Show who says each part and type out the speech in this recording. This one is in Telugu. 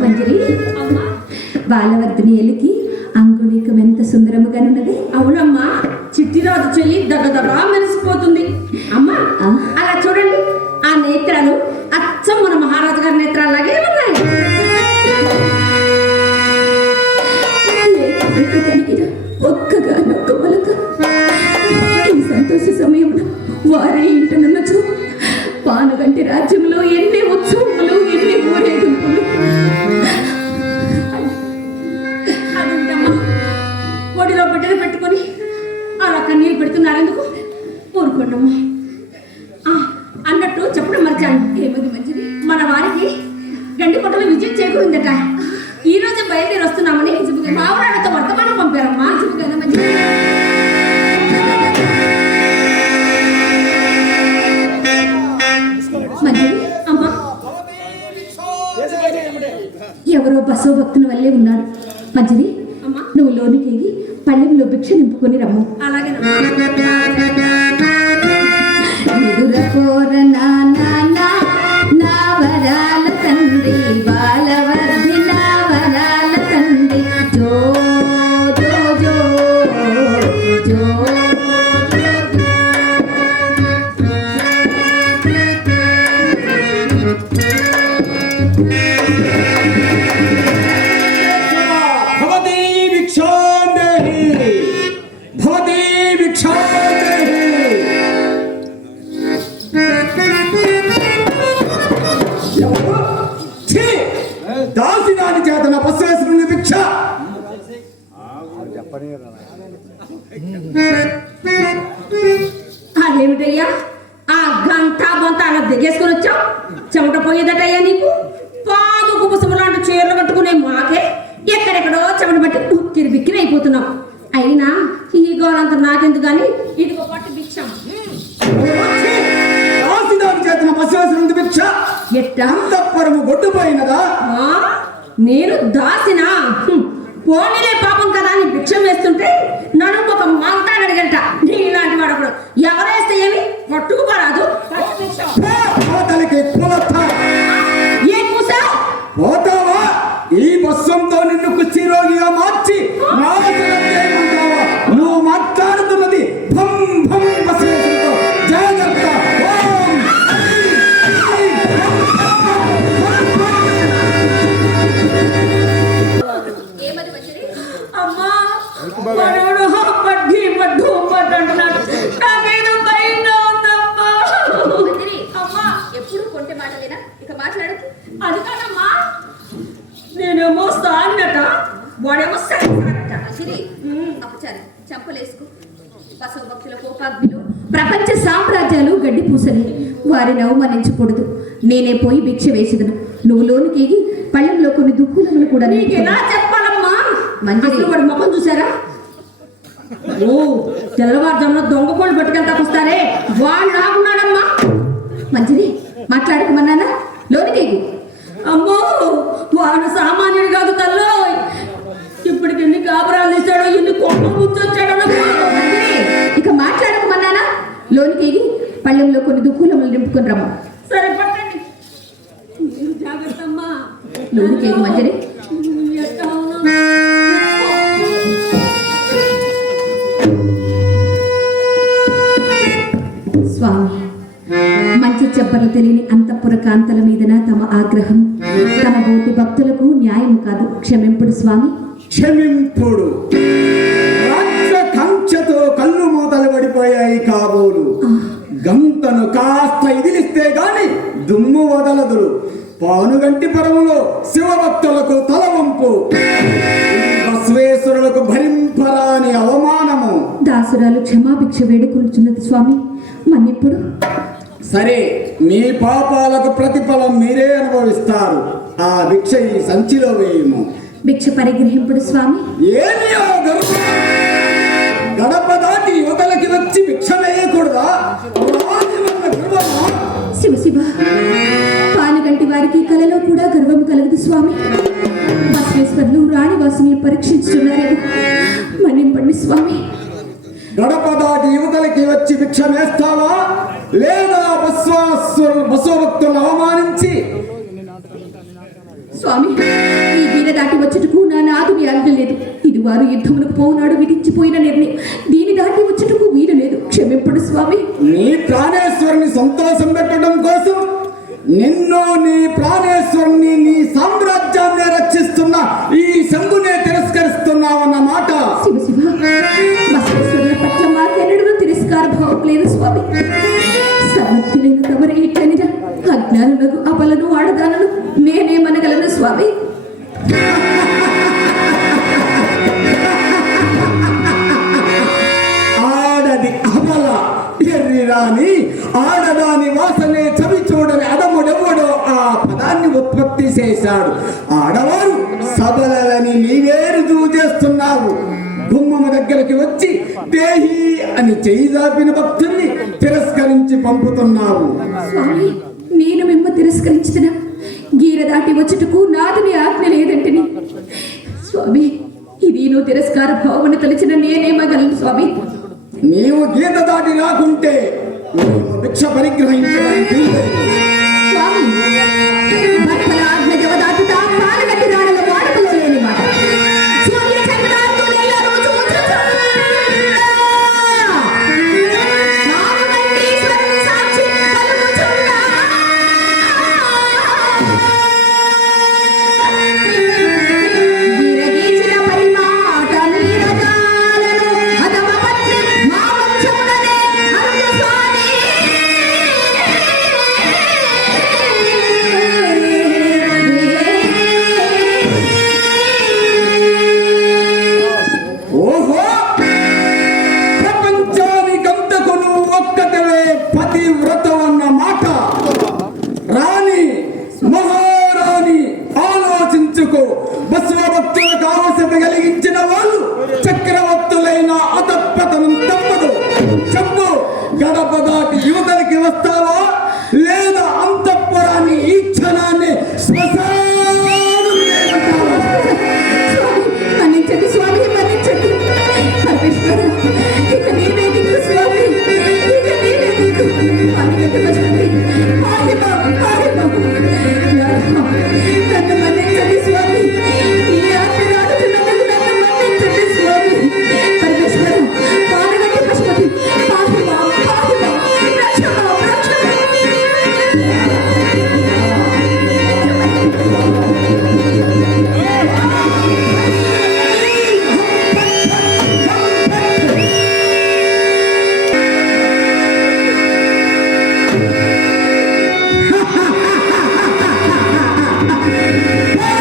Speaker 1: మంజరి బాలవర్ధని ఎలికి అంగుళికం ఎంత సుందరముగానున్నది
Speaker 2: అవునమ్మా చిట్టిరాజు చెయ్యి దగదగా మెరిసిపోతుంది అమ్మా. అలా చూడండి ఆ నేత్రాలు అచ్చం మన మహారాజు గారి నేత్రాలాగే పెడుతున్నారు ఎందుకు ఊరుకోండమ్మా. ఆ, అన్నట్టు చెప్పడం మర్చాను ఏమది మంచిది? మన వారికి గండి కొట్టలో విజయం చేకూరిందట. ఈ రోజు బయలుదేరి వస్తున్నామని మావరాడతో వర్తమానం పంపారమ్మా. మంచిది?
Speaker 1: మంజరి
Speaker 2: అమ్మా.
Speaker 1: ఎవరో బసవ భక్తుల వల్లే ఉన్నారు. మంజరి
Speaker 2: అమ్మా.
Speaker 1: నువ్వు లోనికి ఎగి భిక్ష నింపుకొని రమ్ము.
Speaker 3: అలాగే దాసిదాని చేత నా పశ్చేసుకుని భిక్ష
Speaker 2: అదేమిటయ్యా? ఆ గంట బొంత అలా దిగేసుకొని వచ్చావు? చెమట పోయేదటయ్యా నీకు? పాము కుపుసము లాంటి చీరలు కట్టుకునే మాకే ఎక్కడెక్కడో చెమట పట్టి ఉక్కిరి బిక్కిరి అయిపోతున్నాం అయినా ఈ గోరంత నాకెందుకు కానీ ఇదిగో పట్టు భిక్షం.
Speaker 3: చేత భిక్ష
Speaker 2: ఎట్టా
Speaker 3: అంతఃపురము గొడ్డుపోయినదా?
Speaker 2: ఆ? నేను దాసినా. పోనీలే పాపం కదా అని భిక్షం వేస్తుంటే నన్ను ఒక మంతాడు అడిగంట. నీలాంటి వాడు ఒకడు ఎవరేస్తే ఏమి? పట్టుకుపోరాదు. ఏ కూసా?
Speaker 3: పోతావా
Speaker 2: మనోడు పడ్డి పడ్డు పడ్డు అంటున్నాడు. నాకేదో భయంగా ఉందమ్మా. అమ్మా
Speaker 1: ఎప్పుడు కొంటే మాటలేనా? ఇక మాట్లాడు
Speaker 2: అది కాదమ్మా. నేనేమో సాన్నట వాడేమో సరిగ్గానట.
Speaker 1: మంచిది
Speaker 2: ఉమ్.
Speaker 1: అపచారం చంపలేసుకో. బసవ భక్తుల కోపాగ్నిలో ప్రపంచ సామ్రాజ్యాలు గడ్డి పూసని వారిని అవమానించకూడదు. నేనే పోయి భిక్ష వేసేదను. నువ్వు లోనికి పళ్ళెంలో కొన్ని దుక్కులను కూడా
Speaker 2: నీకు ఎలా చెప్పాలమ్మా
Speaker 1: మంచిది.
Speaker 2: వాడి ముఖం చూసారా? ఓ తెల్లవారుజామున దొంగ కోళ్ళు పట్టుకెళ్తాకు వస్తారే వాడు నాకున్నాడమ్మా
Speaker 1: మంచిది మాట్లాడకమన్నానా? లోనికి
Speaker 2: అమ్మో వాడు సామాన్యుడు కాదు తల్లో ఇప్పటికి ఎన్ని కాపురాలు ఇస్తాడో ఎన్ని కొమ్మ ముచ్చొచ్చాడో
Speaker 1: ఇక మాట్లాడకమన్నానా? లోనికి పళ్ళెంలో కొన్ని దుక్కులములు నింపుకొని రమ్మ.
Speaker 2: సరే పట్టండి. మీరు జాగ్రత్త అమ్మా
Speaker 1: లోనికి మంచిది. మంచి చెప్పలు తెలియని అంతఃపుర కాంతల మీదన తమ ఆగ్రహం. తమ బోటి భక్తులకు న్యాయం కాదు. క్షమింపుడు స్వామి.
Speaker 3: క్షమింపుడు. కంచెతో కళ్ళు మూతలు పడిపోయాయి కాబోలు. గంతను కాస్త ఇదిలిస్తే గాని దుమ్ము వదలదురు. పానుగంటి పరములో శివభక్తులకు తలవంపు బస్వేశ్వరులకు భరింపరాని అవమానము.
Speaker 1: దాసురాలు క్షమాభిక్ష వేడుకొనుచున్నది స్వామి. మన్నిప్పుడు.
Speaker 3: సరే మీ పాపాలకు ప్రతిఫలం మీరే అనుభవిస్తారు. ఆ భిక్ష ఈ సంచిలో వేయము.
Speaker 1: భిక్ష పరిగ్రహింపుడు స్వామి.
Speaker 3: ఏమి? గడప దాటి యువతలకి వచ్చి భిక్ష వేయకూడదా?
Speaker 1: శివ శివ. వారికి కలలో కూడా గర్వం కలగదు స్వామి. బసవేశ్వర్లు రాణివాసుని పరీక్షించుతున్నారు చెప్పండి స్వామి.
Speaker 3: గడప దాటి యువతలకి వచ్చి భిక్ష వేస్తావా? లేదా బసవభక్తులను అవమానించి?
Speaker 1: స్వామి ఈ వీర దాటి వచ్చుటకు నా ఆజ్ఞ లేదు. ఇది వారు యుద్ధమునకు పోనాడు విధించిపోయిన నిర్ణయం. దీని దాటి వచ్చుటకు వీలు లేదు. క్షమింపడు స్వామి.
Speaker 3: నీ ప్రాణేశ్వరుని సంతోషం పెట్టడం కోసం నిన్ను నీ ప్రాణేశ్వరుని నీ సామ్రాజ్యాన్ని రక్షిస్తున్న ఈ శంభునే తిరస్కరిస్తున్నావన్న మాట
Speaker 1: శివ శివ. బసవేశ్వరుల పట్ల మాకెన్నడూ తిరస్కార భావం లేదు స్వామి. ఆడదానను నేనేమనగలను స్వామి?
Speaker 3: ఆడది అమల ఎర్రి రాని ఆడదాని వాసనే చవి చూడని అడముడెవడో ఆ పదాన్ని ఉత్పత్తి చేశాడు. ఆడవారు సబలని నీవే రుజువు చేస్తున్నావు గుమ్మము దగ్గరికి వచ్చి దేహి అని చేయి జాపిన భక్తుల్ని తిరస్కరించి పంపుతున్నావు.
Speaker 1: స్వామి నేను తిరస్కరించిన గీర దాటి వచ్చుటకు నాదుని ఆజ్ఞ లేదంటని. స్వామి ఇది నువ్వు తిరస్కార భావన తలచిన నేనేమగలను స్వామి.
Speaker 3: నీవు గీత దాటి రాకుంటే భిక్ష పరిగ్రహించడానికి వీల్లేదు. Yeah.